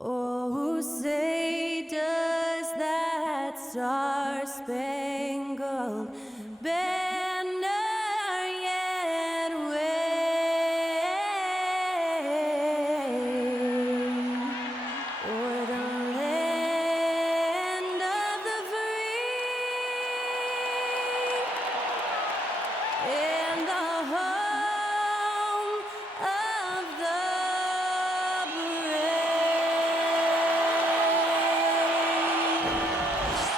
Oh, say does that star-spangled banner yet wave o'er the land of the free and the home of the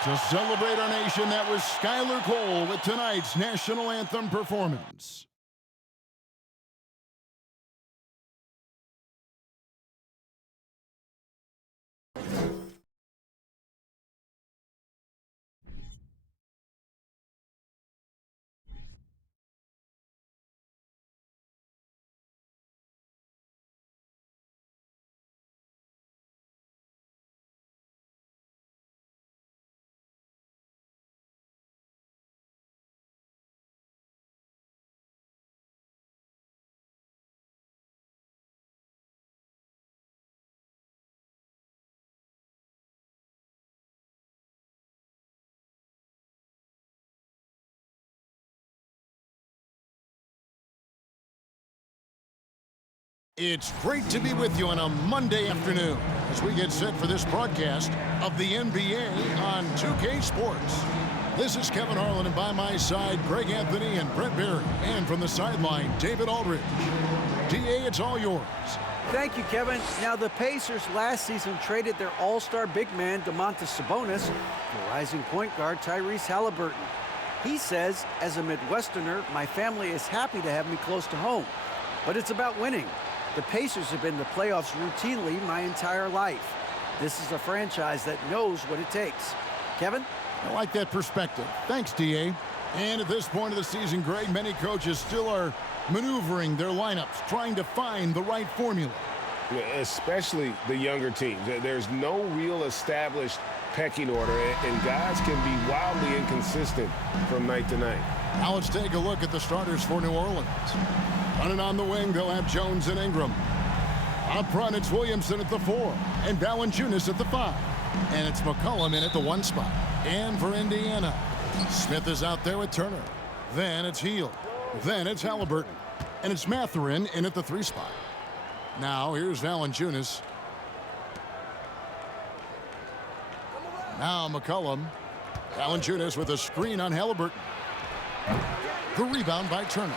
To celebrate our nation, that was Skylar Cole with tonight's national anthem performance. It's great to be with you on a Monday afternoon as we get set for this broadcast of the NBA on 2K Sports. This is Kevin Harlan, and by my side, Greg Anthony and Brett Barry. And from the sideline, David Aldridge. DA, it's all yours. Thank you, Kevin. Now, the Pacers last season traded their all-star big man, Domantas Sabonis, for rising point guard Tyrese Halliburton. He says, as a Midwesterner, my family is happy to have me close to home. But it's about winning. The Pacers have been to playoffs routinely my entire life. This is a franchise that knows what it takes. Kevin? I like that perspective. Thanks, DA. And at this point of the season, Greg, many coaches still are maneuvering their lineups, trying to find the right formula. Yeah, especially the younger teams. There's no real established pecking order, and guys can be wildly inconsistent from night to night. Now let's take a look at the starters for New Orleans. Running on the wing, they'll have Jones and Ingram. Up front, it's Williamson at the 4, and Valanciunas at the 5. And it's McCollum in at the 1 spot. And for Indiana, Smith is out there with Turner. Then it's Hield. Then it's Halliburton. And it's Mathurin in at the 3 spot. Now here's Valanciunas. Now McCollum. Valanciunas with a screen on Halliburton. The rebound by Turner.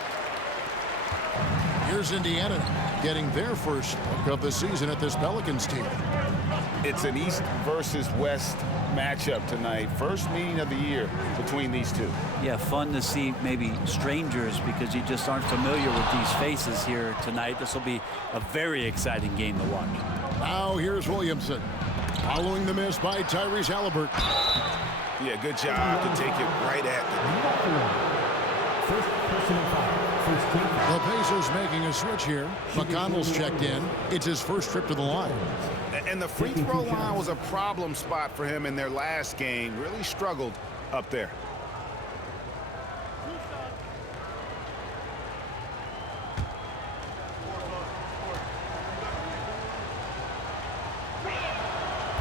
Here's Indiana getting their first look of the season at this Pelicans team. It's an East versus West matchup tonight. First meeting of the year between these two. Yeah, fun to see maybe strangers because you just aren't familiar with these faces here tonight. This will be a very exciting game to watch. Now here's Williamson. Following the miss by Tyrese Halliburton. Yeah, good job to take it right at the First personal foul. The Pacers making a switch here. McConnell's checked in. It's his first trip to the line. And the free throw line was a problem spot for him in their last game. Really struggled up there.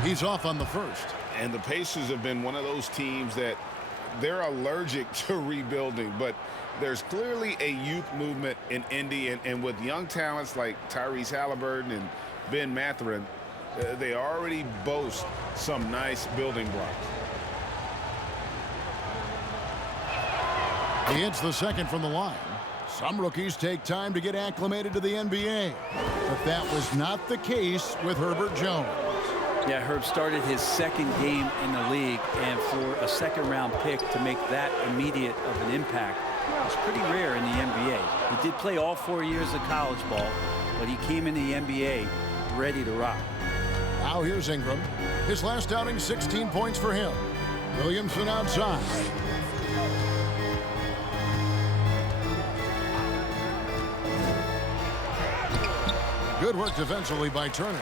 He's off on the first. And the Pacers have been one of those teams that they're allergic to rebuilding, but there's clearly a youth movement in Indy, and with young talents like Tyrese Halliburton and Ben Mathurin, they already boast some nice building blocks. He hits the second from the line. Some rookies take time to get acclimated to the NBA, but that was not the case with Herbert Jones. Yeah, Herb started his second game in the league, and for a second-round pick to make that immediate of an impact is pretty rare in the NBA. He did play all 4 years of college ball, but he came in the NBA ready to rock. Now here's Ingram. His last outing, 16 points for him. Williamson outside. Good work defensively by Turner.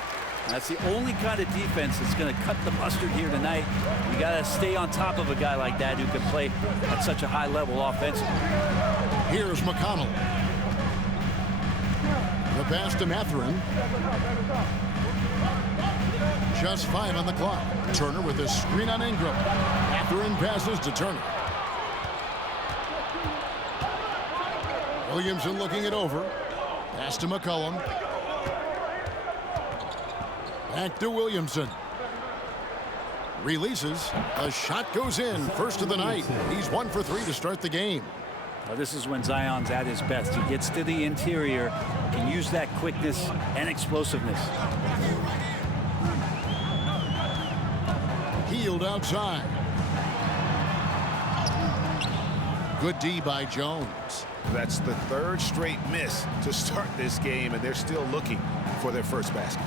That's the only kind of defense that's going to cut the mustard here tonight. You got to stay on top of a guy like that who can play at such a high level offensively. Here's McConnell. The pass to Mathurin. Just 5 on the clock. Turner with a screen on Ingram. Mathurin passes to Turner. Williamson looking it over. Pass to McCollum. Back to Williamson. Releases. A shot goes in. First of the night. He's 1 for 3 to start the game. Well, this is when Zion's at his best. He gets to the interior, can use that quickness and explosiveness. Healed outside. Good D by Jones. That's the 3rd straight miss to start this game, and they're still looking for their first basket.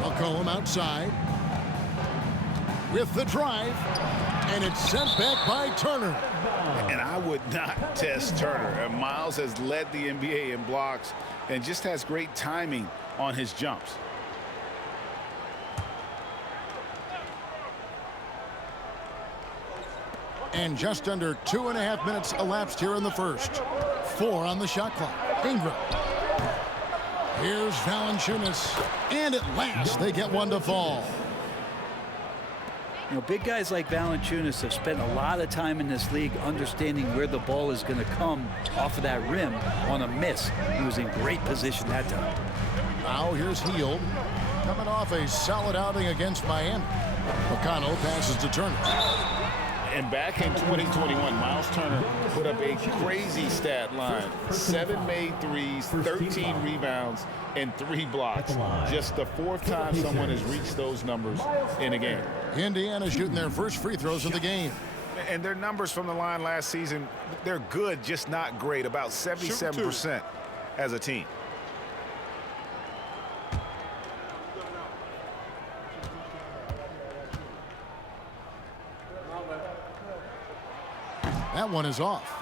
McCollum outside. With the drive. And it's sent back by Turner. And I would not test Turner. Miles has led the NBA in blocks and just has great timing on his jumps. And just under 2.5 minutes elapsed here in the first. 4 on the shot clock. Ingram. Here's Valanciunas. And at last, they get one to fall. You know, big guys like Valanciunas have spent a lot of time in this league understanding where the ball is going to come off of that rim on a miss. He was in great position that time. Now here's Hield. Coming off a solid outing against Miami. McConnell passes to Turner. And back in 2021, Miles Turner put up a crazy stat line. 7 made threes, 13 rebounds, and 3 blocks. Just the 4th time someone has reached those numbers in a game. Indiana shooting their first free throws of the game. And their numbers from the line last season, they're good, just not great. About 77% as a team. That one is off.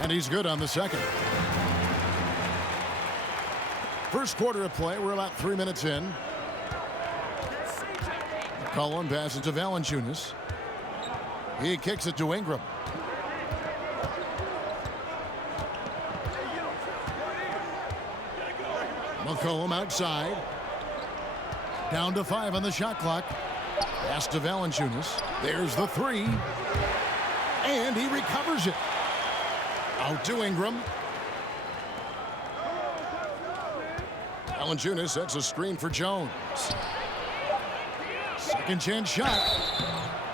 And he's good on the second. First quarter of play. We're about 3 minutes in. McCollum passes to Valanciunas. He kicks it to Ingram. McCollum outside. Down to 5 on the shot clock. Pass to Valanciunas. There's the 3. And he recovers it. Out to Ingram. Valanciunas sets a screen for Jones. Second chance shot.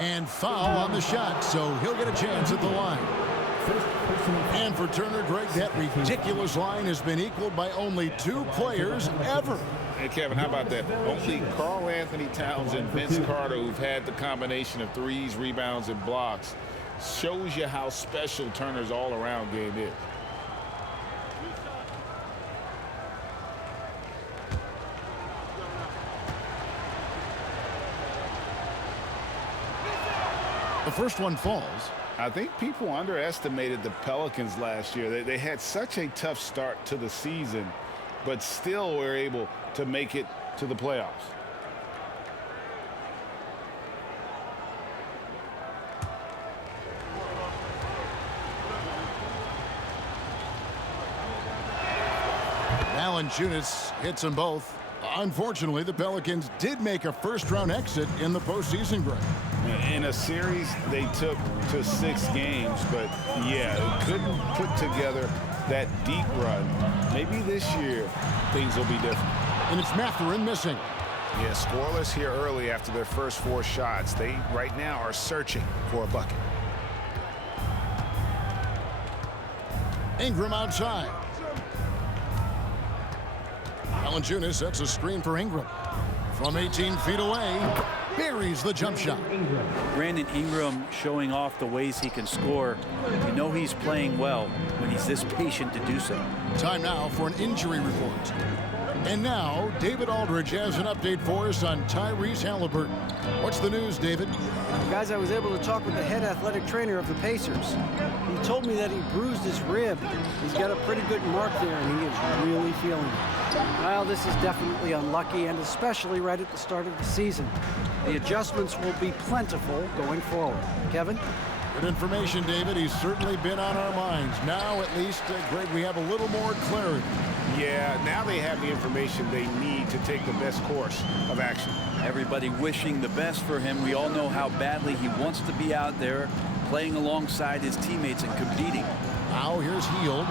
And foul on the shot, so he'll get a chance at the line. And for Turner, Greg, that ridiculous line has been equaled by only 2 players ever. Hey, Kevin, how about that? Only Karl Anthony Towns and Vince Carter, who've had the combination of threes, rebounds, and blocks, shows you how special Turner's all-around game is. The first one falls. I think people underestimated the Pelicans last year. They had such a tough start to the season, but still were able to make it to the playoffs. Valanciunas hits them both. Unfortunately, the Pelicans did make a first-round exit in the postseason, Greg. In a series they took to 6 games, but yeah, couldn't put together that deep run. Maybe this year things will be different. And it's Mathurin missing. Yeah, scoreless here early after their first 4 shots. They right now are searching for a bucket. Ingram outside. Valanciunas sets a screen for Ingram. From 18 feet away, buries the jump shot. Brandon Ingram showing off the ways he can score. You know he's playing well when he's this patient to do so. Time now for an injury report. And now, David Aldridge has an update for us on Tyrese Halliburton. What's the news, David? Guys, I was able to talk with the head athletic trainer of the Pacers. He told me that he bruised his rib. He's got a pretty good mark there, and he is really feeling it. Well, this is definitely unlucky, and especially right at the start of the season. The adjustments will be plentiful going forward. Kevin? Good information, David. He's certainly been on our minds. Now, at least, Greg, we have a little more clarity. Yeah, now they have the information they need to take the best course of action. Everybody wishing the best for him. We all know how badly he wants to be out there playing alongside his teammates and competing. Now here's Hield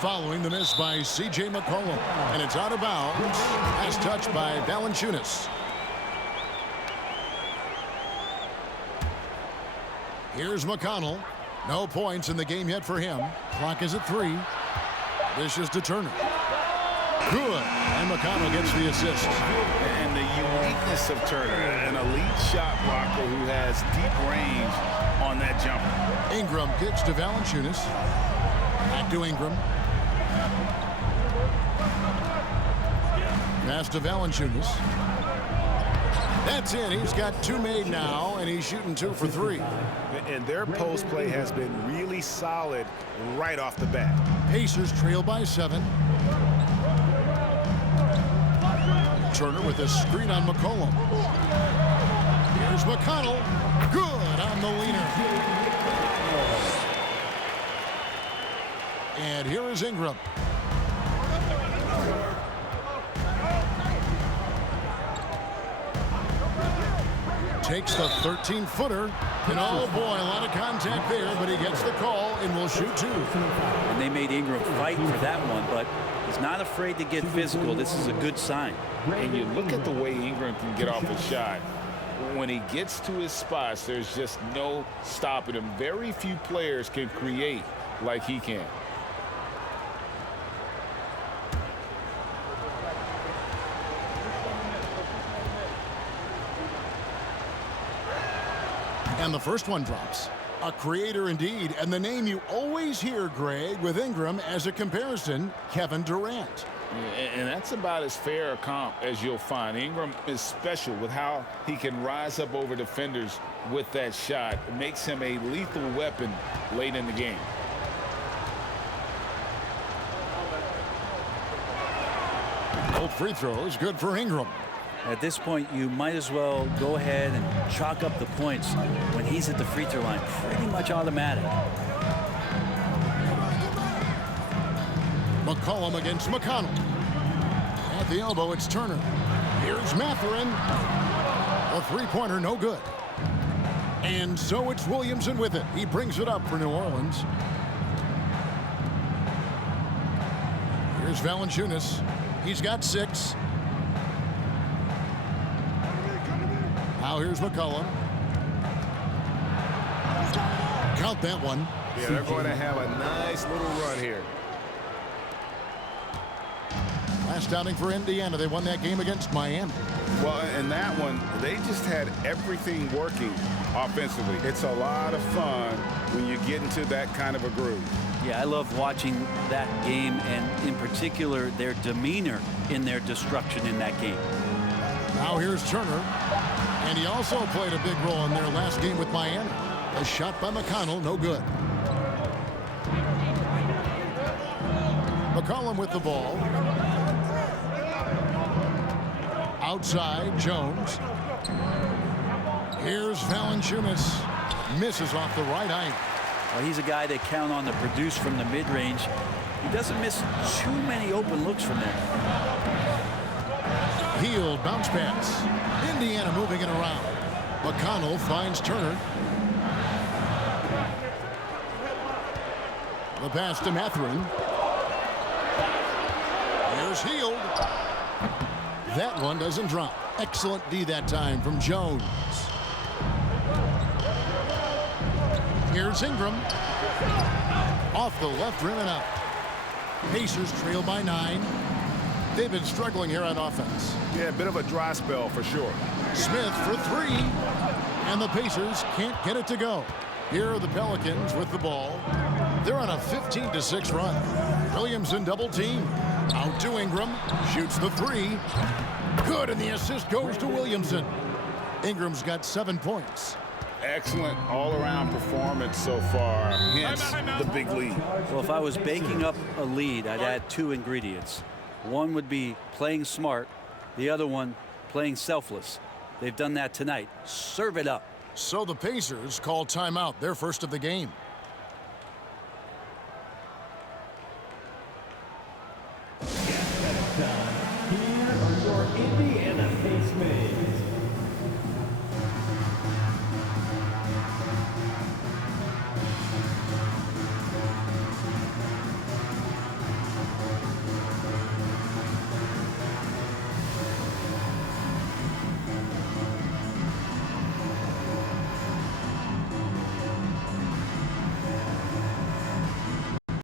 following the miss by C.J. McCollum. And it's out of bounds as touched by Valanciunas. Here's McConnell. No points in the game yet for him. Clock is at 3. This is to Turner. Good. And McConnell gets the assist. And the uniqueness of Turner, an elite shot blocker who has deep range on that jumper. Ingram kicks to Valanciunas. Back to Ingram. Pass to Valanciunas. That's it. He's got 2 made now, and he's shooting 2 for 3. And their post play has been really solid right off the bat. Pacers trail by 7. Turner with a screen on McCollum. Here's McConnell. Good on the leaner. And here is Ingram. Takes the 13-footer. And oh boy, a lot of contact there, but he gets the call and will shoot 2. And they made Ingram fight for that one, but he's not afraid to get physical. This is a good sign. And you look at the way Ingram can get off a shot. When he gets to his spots, there's just no stopping him. Very few players can create like he can. And the first one drops. A creator indeed, and the name you always hear, Greg, with Ingram as a comparison, Kevin Durant. And that's about as fair a comp as you'll find. Ingram is special with how he can rise up over defenders with that shot. It makes him a lethal weapon late in the game. Both free throws good for Ingram. At this point, you might as well go ahead and chalk up the points when he's at the free throw line. Pretty much automatic. McCollum against McConnell. At the elbow, it's Turner. Here's Mathurin. A three-pointer, no good. And so it's Williamson with it. He brings it up for New Orleans. Here's Valanciunas. He's got 6. Now here's McCollum. Count that one. Yeah, they're going to have a nice little run here. Last outing for Indiana. They won that game against Miami. Well, in that one, they just had everything working offensively. It's a lot of fun when you get into that kind of a groove. Yeah, I love watching that game, and in particular, their demeanor in their destruction in that game. Now here's Turner. And he also played a big role in their last game with Miami. A shot by McConnell, no good. McCollum with the ball. Outside, Jones. Here's Valanciunas. Misses off the right eye. Well, he's a guy they count on to produce from the mid-range. He doesn't miss too many open looks from there. Hield, bounce pass. Indiana moving it around. McConnell finds Turner. The pass to Mathurin. Here's Hield. That one doesn't drop. Excellent D that time from Jones. Here's Ingram. Off the left rim and out. Pacers trail by 9. They've been struggling here on offense. Yeah, a bit of a dry spell for sure. Smith for 3. And the Pacers can't get it to go. Here are the Pelicans with the ball. They're on a 15-6 run. Williamson double team. Out to Ingram. Shoots the three. Good, and the assist goes to Williamson. Ingram's got 7 points. Excellent all-around performance so far. Hence the big lead. Well, if I was baking up a lead, I'd add 2 ingredients. One would be playing smart. The other one, playing selfless. They've done that tonight. Serve it up. So the Pacers call timeout, their first of the game.